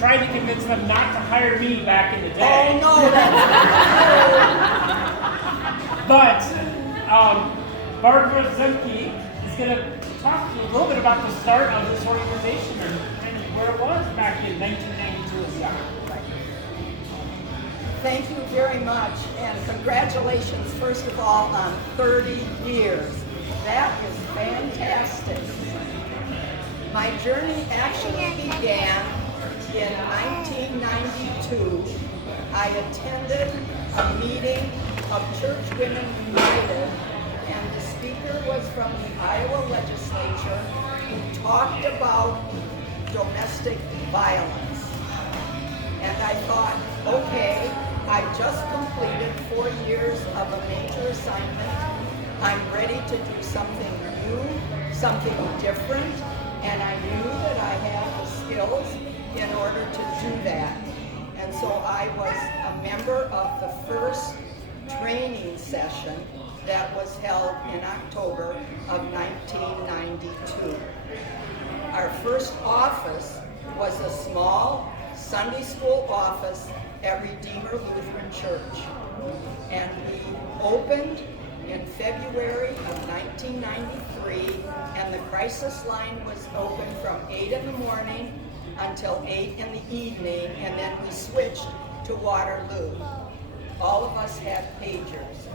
tried to convince them not to hire me back in the day. Oh no, that's But Barbara Zemke is going to talk to you a little bit about the start of this organization and kind of where it was back in 1992. Yeah. Thank you very much, and congratulations, first of all, on 30 years. That is fantastic. My journey actually began in 1992. I attended a meeting of Church Women United, and the speaker was from the Iowa legislature who talked about domestic violence. And I thought, okay, I just completed 4 years of a major assignment. I'm ready to do something new, something different, and I knew that I had the skills in order to do that. And so I was a member of the first training session that was held in October of 1992. Our first office was a small Sunday school office at Redeemer Lutheran Church. And we opened in February of 1993, and the crisis line was open from 8 in the morning until 8 in the evening, and then we switched to Waterloo. All of us had pagers.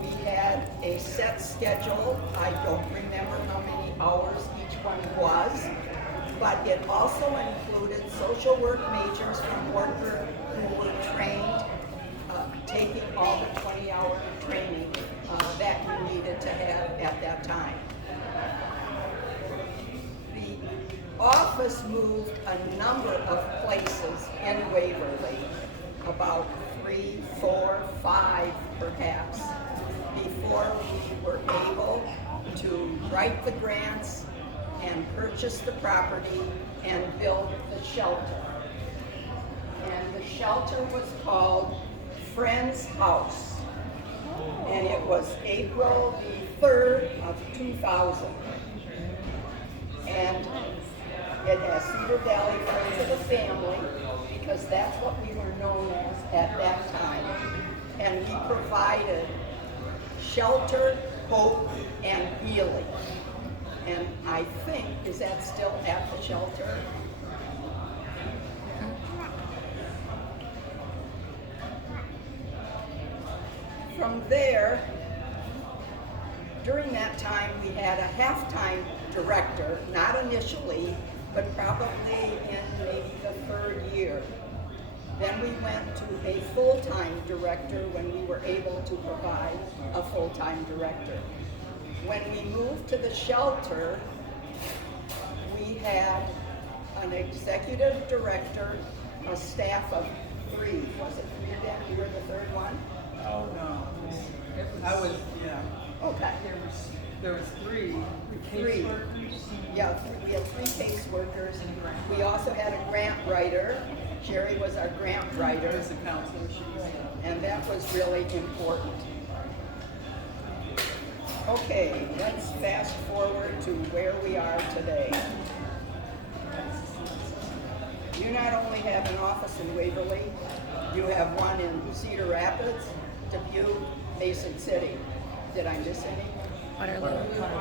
We had a set schedule. I don't remember how many hours each one was, but it also included social work majors from Wartburg who were trained, taking all the 20-hour training that you needed to have at that time. The office moved a number of places in Waverly, about 3, 4, 5 perhaps, before we were able to write the grants and purchase the property and build the shelter. And the shelter was called Friends House. And it was April the 3rd of 2000. And it has Cedar Valley Friends of the Family, because that's what we were known as at that time. And we provided shelter, hope, and healing. And I think, is that still at the shelter? From there, during that time, we had a half-time director, not initially, but probably in maybe the 3rd year. Then we went to a full-time director when we were able to provide a full-time director. When we moved to the shelter, we had an executive director, a staff of 3. Was it 3 then? You were the 3rd one? Oh, no. I was, yeah. Okay. There was 3. 3. Yeah, we had 3 caseworkers. We also had a grant writer. Sherry was our grant writer. There's a counselor. And that was really important. Okay, let's fast forward to where we are today. You not only have an office in Waverly, you have one in Cedar Rapids, Dubuque, Mason City. Did I miss any?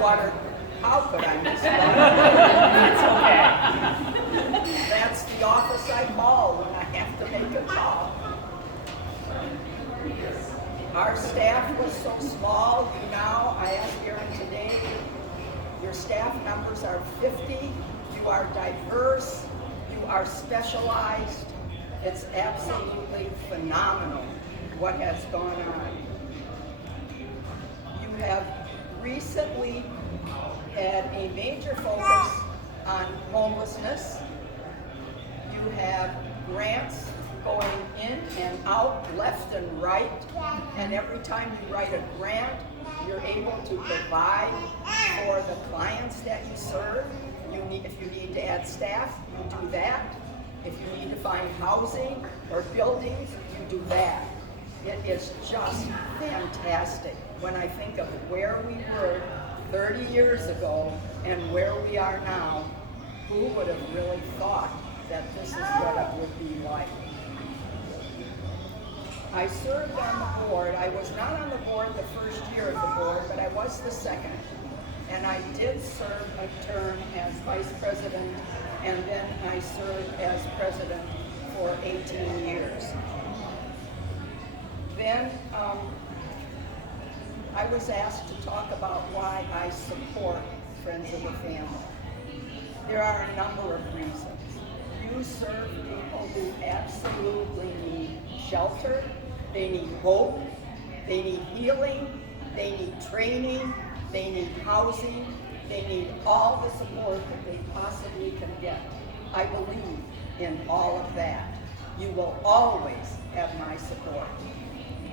Water. How could I miss one? It's okay. That's the office I call when I have to make a call. Our staff was so small. Now, I asked Aaron today, your staff numbers are 50. You are diverse. You are specialized. It's absolutely phenomenal what has gone on. You have recently had a major focus on homelessness. You have grants going in and out, left and right, and every time you write a grant, you're able to provide for the clients that you serve. If you need to add staff, you do that. If you need to find housing or buildings, you do that. It is just fantastic when I think of where we were 30 years ago and where we are now. Who would have really thought that this is what it I served on the board. I was not on the board the first year of the board, but I was the second. And I did serve a term as vice president, and then I served as president for 18 years. Then I was asked to talk about why I support Friends of the Family. There are a number of reasons. You serve people who absolutely need shelter, they need hope, they need healing, they need training, they need housing, they need all the support that they possibly can get. I believe in all of that. You will always have my support.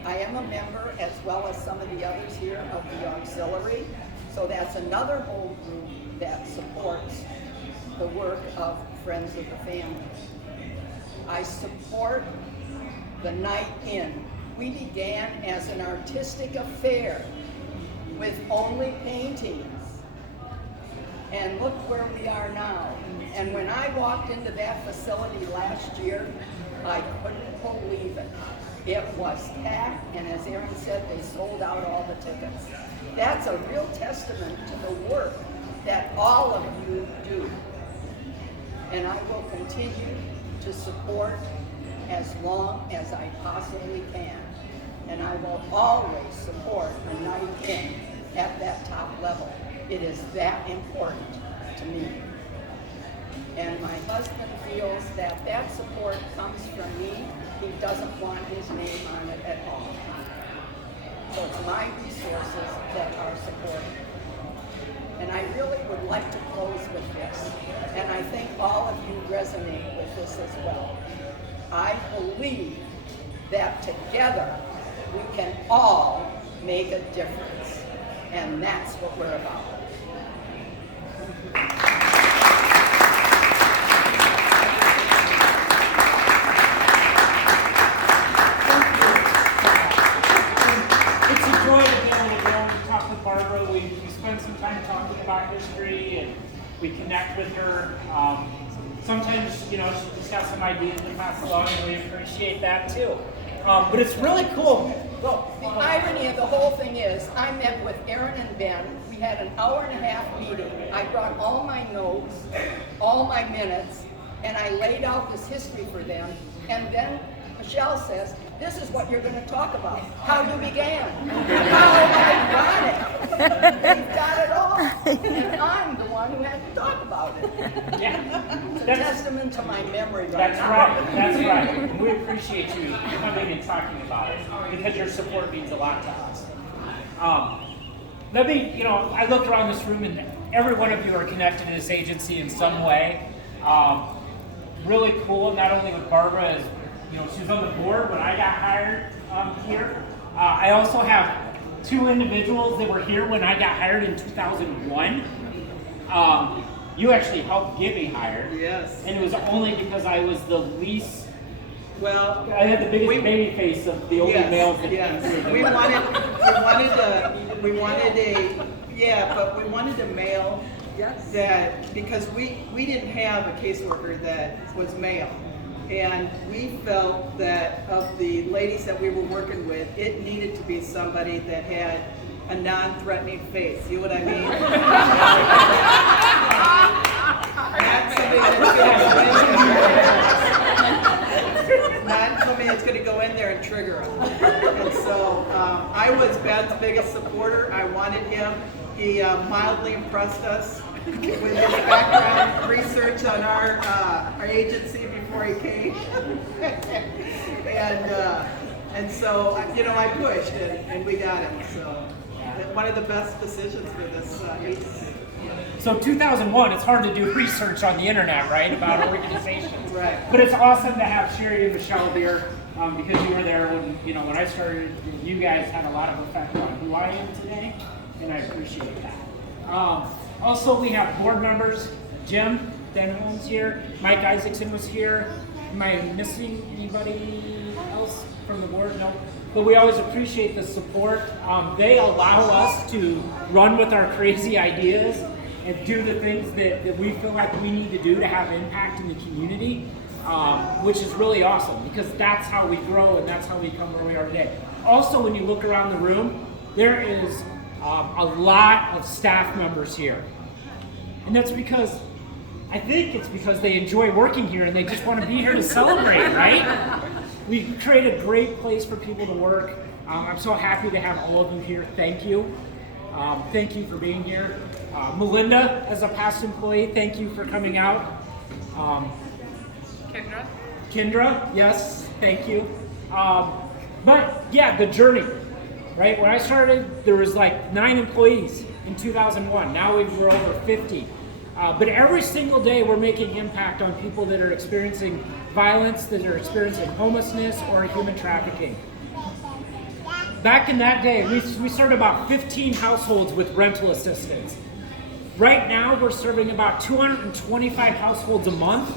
I am a member, as well as some of the others here, of the auxiliary, so that's another whole group that supports the work of Friends of the Family. I support the Night In. We began as an artistic affair with only paintings. And look where we are now. And when I walked into that facility last year, I couldn't believe it. It was packed, and as Aaron said, they sold out all the tickets. That's a real testament to the work that all of you do. And I will continue to support as long as I possibly can. And I will always support a Night In at that top level. It is that important to me. And my husband feels that that support comes from me. He doesn't want his name on it at all. So it's my resources that are supported. And I really would like to close with this. And I think all of you resonate with this as well. I believe that together we can all make a difference. And that's what we're about. It's a joy to be able to go and talk with Barbara. We spend some time talking about history, and we connect with her. Sometimes, she just has some ideas to pass along, and we appreciate that too. But it's really cool. The irony of the whole thing is, I met with Aaron and Ben. We had an hour-and-a-half meeting. I brought all my notes, all my minutes, and I laid out this history for them. And then Michelle says, "This is what you're going to talk about, how you began." How I got it. They've got it all. And I'm the one who had to talk about it. Yeah, It's a testament to my memory right that's now. right. That's right. And we appreciate you coming and talking about it because your support means a lot to us. I look around this room and every one of you are connected to this agency in some way. Really cool, not only with Barbara as she was on the board when I got hired here. I also have two individuals that were here when I got hired in 2001. You actually helped get me hired. Yes. And it was only because I was the least, Well, I had the biggest baby face of the only males that came through. We wanted a male that, because we didn't have a caseworker that was male. And we felt that of the ladies that we were working with, it needed to be somebody that had a non-threatening face. You know what I mean? Not somebody that's going to go in there and trigger them. And so I was Ben's biggest supporter. I wanted him. He mildly impressed us with his background research on our agency before he came. And so, I pushed and we got him. So one of the best decisions for this agency. So 2001, it's hard to do research on the internet, right, about organizations. Right. But it's awesome to have Sherry and Michelle here because you were there when I started. You guys had a lot of effect on who I am today, and I appreciate that. Also, we have board members. Jim Denholm's here. Mike Isaacson was here. Am I missing anybody else from the board? No. But we always appreciate the support. They allow us to run with our crazy ideas and do the things that we feel like we need to do to have impact in the community. which is really awesome because that's how we grow and that's how we come where we are today. Also, when you look around the room, there is a lot of staff members here. And that's because, I think it's because they enjoy working here and they just want to be here to celebrate, right? We've created a great place for people to work. I'm so happy to have all of you here. Thank you. Thank you for being here. Melinda, as a past employee, thank you for coming out. Kendra, yes, thank you. But yeah, the journey, right? When I started, there was like 9 employees in 2001. Now we're over 50. But every single day we're making impact on people that are experiencing violence, that are experiencing homelessness or human trafficking. Back in that day, we served about 15 households with rental assistance. Right now, we're serving about 225 households a month,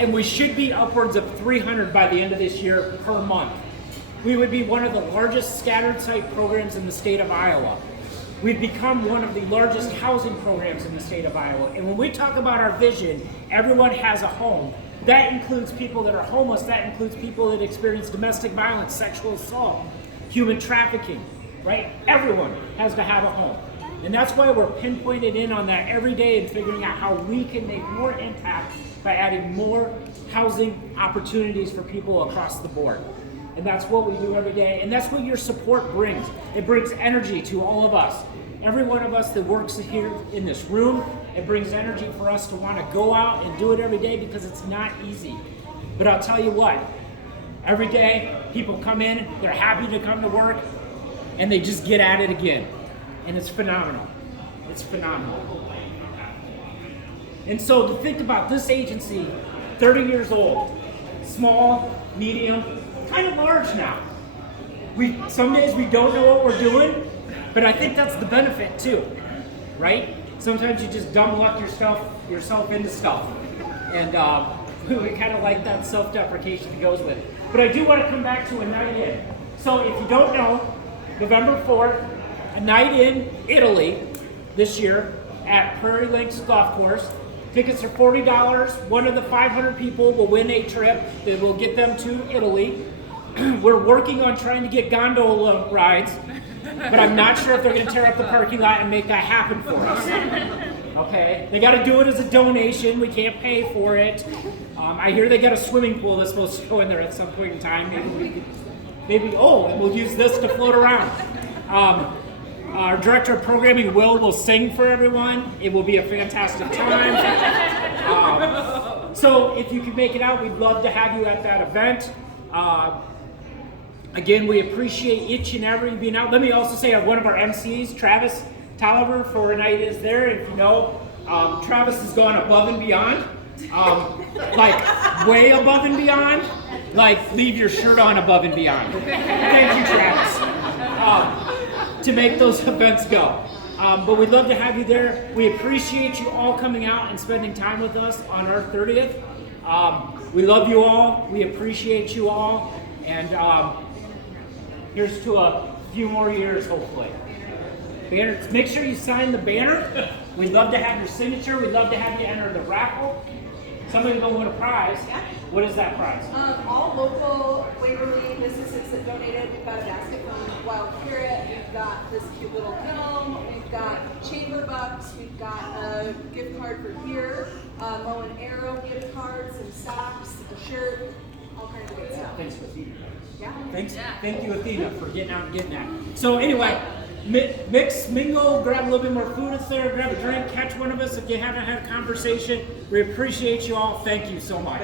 and we should be upwards of 300 by the end of this year per month. We would be one of the largest scattered site programs in the state of Iowa. We've become one of the largest housing programs in the state of Iowa. And when we talk about our vision, everyone has a home. That includes people that are homeless, that includes people that experience domestic violence, sexual assault, human trafficking, right? Everyone has to have a home. And that's why we're pinpointed in on that every day and figuring out how we can make more impact by adding more housing opportunities for people across the board. And that's what we do every day. And that's what your support brings. It brings energy to all of us. Every one of us that works here in this room, it brings energy for us to want to go out and do it every day because it's not easy. But I'll tell you what, every day people come in, they're happy to come to work, and they just get at it again. And it's phenomenal. It's phenomenal. And so to think about this agency, 30 years old, small, medium, kind of large now. Some days we don't know what we're doing, but I think that's the benefit too, right? Sometimes you just dumb luck yourself into stuff. And we kind of like that self-deprecation that goes with it. But I do want to come back to a night in. So if you don't know, November 4th, a night in Italy this year at Prairie Lakes Golf Course. Tickets are $40. One of the 500 people will win a trip that will get them to Italy. We're working on trying to get gondola rides, but I'm not sure if they're going to tear up the parking lot and make that happen for us. Okay, they got to do it as a donation. We can't pay for it. I hear they got a swimming pool that's supposed to go in there at some point in time. Maybe and we'll use this to float around. Our director of programming, will sing for everyone. It will be a fantastic time. So if you can make it out, we'd love to have you at that event. Again, we appreciate each and every being out. Let me also say one of our MCs, Travis Tolliver, for a night is there. If you know, Travis has gone above and beyond, like way above and beyond, like leave your shirt on above and beyond. Thank you, Travis. To make those events go. But we'd love to have you there. We appreciate you all coming out and spending time with us on our 30th. We love you all. We appreciate you all. And here's to a few more years, hopefully. Banner, make sure you sign the banner. We'd love to have your signature. We'd love to have you enter the raffle. Somebody's going to win a prize. Yeah. What is that prize? All local Waverly businesses that donated. We've got a basket from Wild Carrot. We've got this cute little gnome. We've got chamber bucks. We've got a gift card for beer, Bow and Arrow gift cards, some socks, a shirt, all kinds of good stuff. Thanks, Athena. Yeah. Thank you, Athena, for getting out and getting that. So anyway, mix, mingle, grab a little bit more food that's there, grab a drink, catch one of us if you haven't had a conversation. We appreciate you all. Thank you so much.